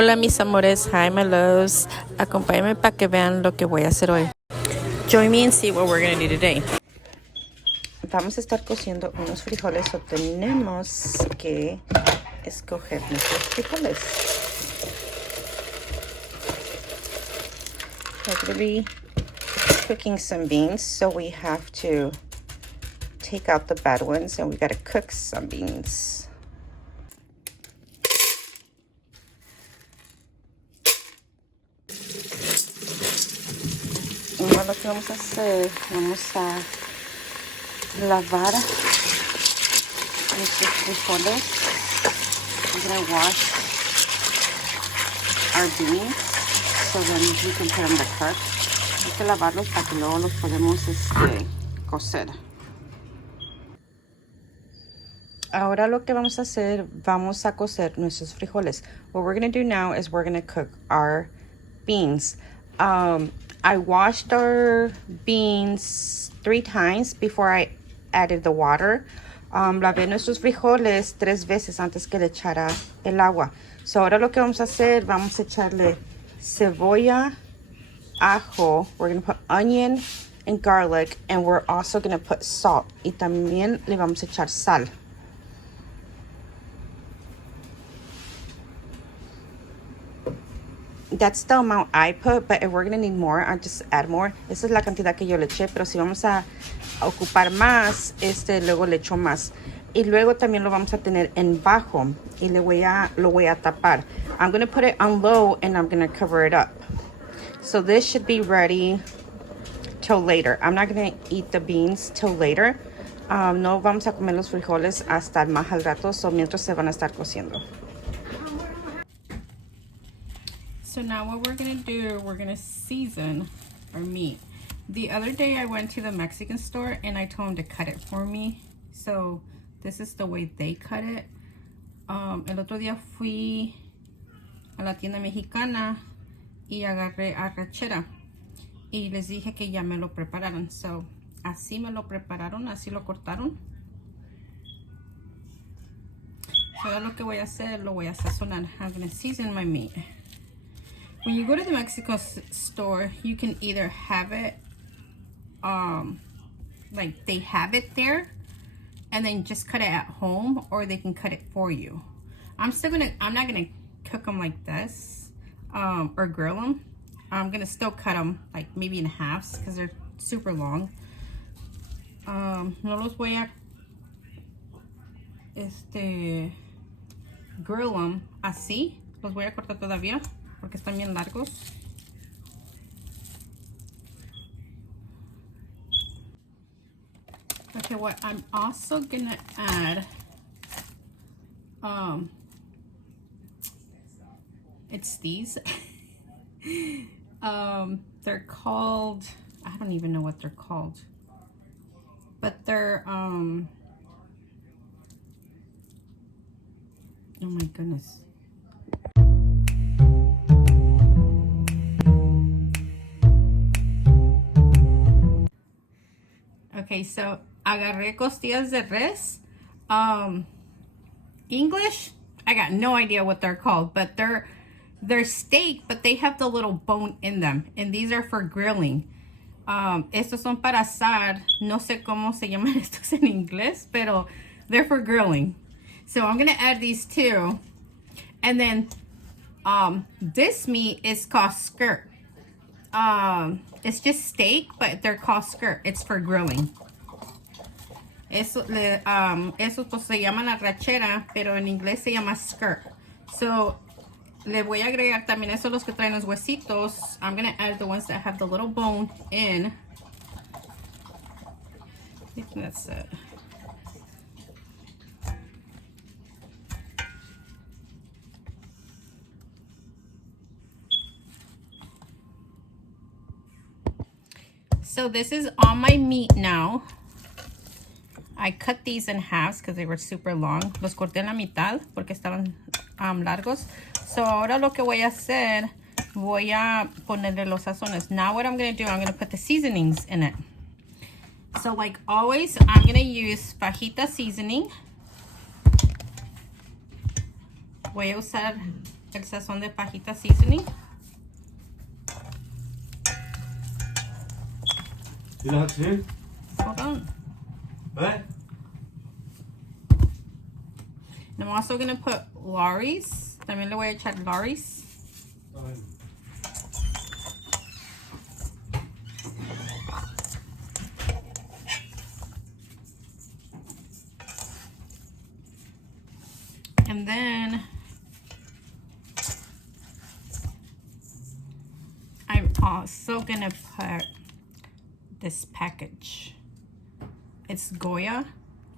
Hola mis amores, hi my loves. Acompáñenme para que vean lo que voy a hacer hoy. Join me and see what we're going to do today. Vamos a estar cociendo unos frijoles o tenemos que escoger nuestros frijoles. We're going to be cooking some beans, so we have to take out the bad ones and we got to cook some beans. Ahora lo que vamos a hacer, vamos a lavar nuestros frijoles. We're going to wash our beans so then we can put them to cook. Hay que lavarlos para que luego los podemos cocer. Ahora lo que vamos a hacer, vamos a cocer nuestros frijoles. What we're going to do now is we're going to cook our beans. I washed our beans 3 times before I added the water. Lavé nuestros frijoles 3 veces antes que le echara el agua. So ahora lo que vamos a hacer, vamos a echarle cebolla, ajo. We're going to put onion and garlic, and we're also going to put salt. Y también le vamos a echar sal. That's the amount I put, but if we're going to need more, I'll just add more. Esa es la cantidad que yo le eché, pero si vamos a ocupar más, luego le echo más. Y luego también lo vamos a tener en bajo y lo voy a tapar. I'm going to put it on low and I'm going to cover it up. So this should be ready till later. I'm not going to eat the beans till later. No vamos a comer los frijoles hasta más al rato, so mientras se van a estar cociendo. So now what we're gonna do, we're gonna season our meat. The other day I went to the Mexican store and I told them to cut it for me. So this is the way they cut it. El otro día fui a la tienda mexicana y agarré arrachera y les dije que ya me lo prepararan. So así me lo prepararon, así lo cortaron. So ahora lo que voy a hacer, lo voy a sazonar. I'm gonna season my meat. When you go to the Mexico store, you can either have it, like they have it there, and then just cut it at home, or they can cut it for you. I'm not gonna cook them like this, or grill them. I'm gonna still cut them like maybe in halves because they're super long. No los voy a, grill them así. Los voy a cortar todavía porque están bien largos. Okay, what I'm also gonna add, it's these. They're called, I don't even know what they're called, but they're, oh my goodness. Okay, so agarré costillas de res. English, I got no idea what they're called, but they're steak, but they have the little bone in them, and these are for grilling. Estos son para asar. No sé cómo se llaman estos en inglés, pero they're for grilling. So I'm gonna add these too, and then this meat is called skirt. It's just steak, but they're called skirt. It's for grilling. Eso pues se llaman arrachera, pero en inglés se llama skirt. So le voy a agregar también esos los que traen los huesitos. I'm gonna add the ones that have the little bone in. I think that's it. So this is on my meat now. I cut these in halves because they were super long. Los corté en la mitad porque estaban largos. So ahora lo que voy a hacer, voy a ponerle los sazones. Now what I'm going to do, I'm going to put the seasonings in it. So like always, I'm going to use fajita seasoning. Voy a usar el sazón de fajita seasoning. You know what to do? Hold on. What? And I'm also gonna put Lawry's. También le voy a echar Lawry's. And then I'm also gonna put this package. It's Goya.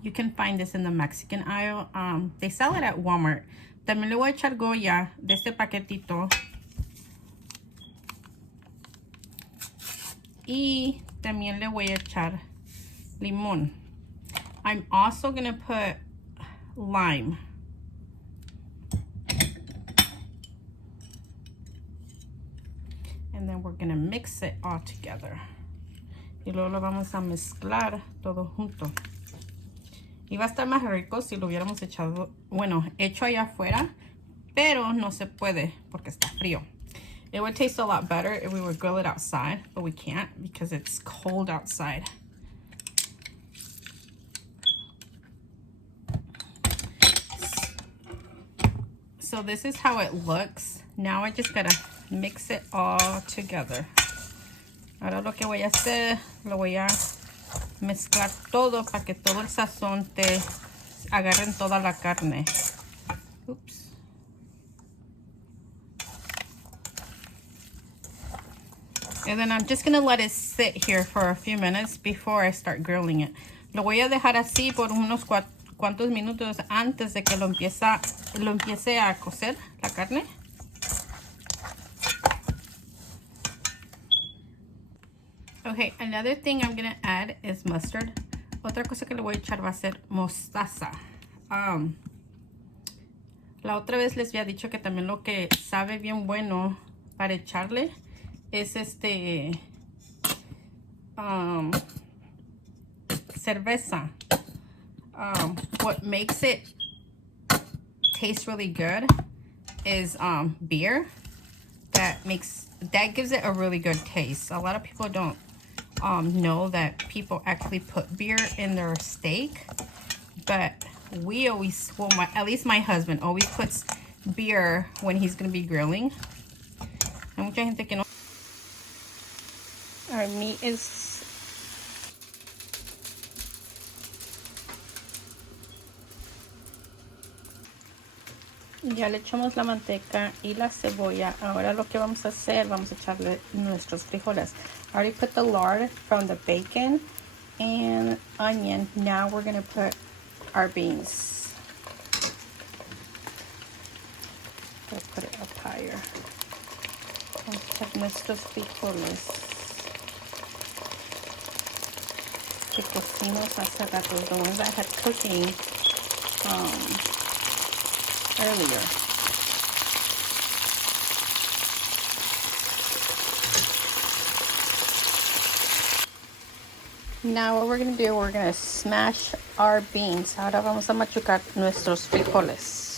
You can find this in the Mexican aisle. They sell it at Walmart. También le voy a echar Goya de este paquetito. Y también le voy a echar limón. I'm also gonna put lime. And then we're gonna mix it all together. Y luego lo vamos a mezclar todo junto. Y va a estar más rico si lo hubiéramos echado, bueno, hecho allá afuera, pero no se puede porque está frío. It would taste a lot better if we would grill it outside, but we can't because it's cold outside. So this is how it looks. Now I just gotta mix it all together. Ahora lo que voy a hacer, lo voy a mezclar todo para que todo el sazón te agarre en toda la carne. Oops. And then I'm just gonna let it sit here for a few minutes before I start grilling it. Lo voy a dejar así por unos cuantos minutos antes de que lo empiece a cocer la carne. Okay, another thing I'm gonna add is mustard. Otra cosa que le voy a echar va a ser mostaza. La otra vez les había dicho que también lo que sabe bien bueno para echarle es cerveza. What makes it taste really good is beer. That gives it a really good taste. A lot of people don't know that people actually put beer in their steak, but we always, well, at least my husband always puts beer when he's going to be grilling. Hay mucha gente que no. Our meat is ya le echamos la manteca y la cebolla. Ahora lo que vamos a hacer, vamos a echarle nuestros frijoles. I already put the lard from the bacon and onion. Now we're going to put our beans. We'll put it up higher. Vamos a echar nuestros frijoles que cocimos hace rato. The ones I had cooking earlier. Now what we're going to do, we're going to smash our beans. Ahora vamos a machucar nuestros frijoles.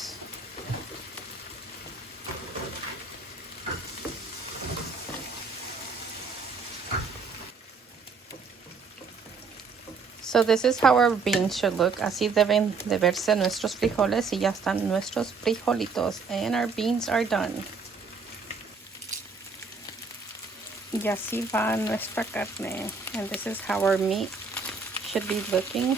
So this is how our beans should look. Así deben de verse nuestros frijoles y ya están nuestros frijolitos. And our beans are done. Y así va nuestra carne. And this is how our meat should be looking.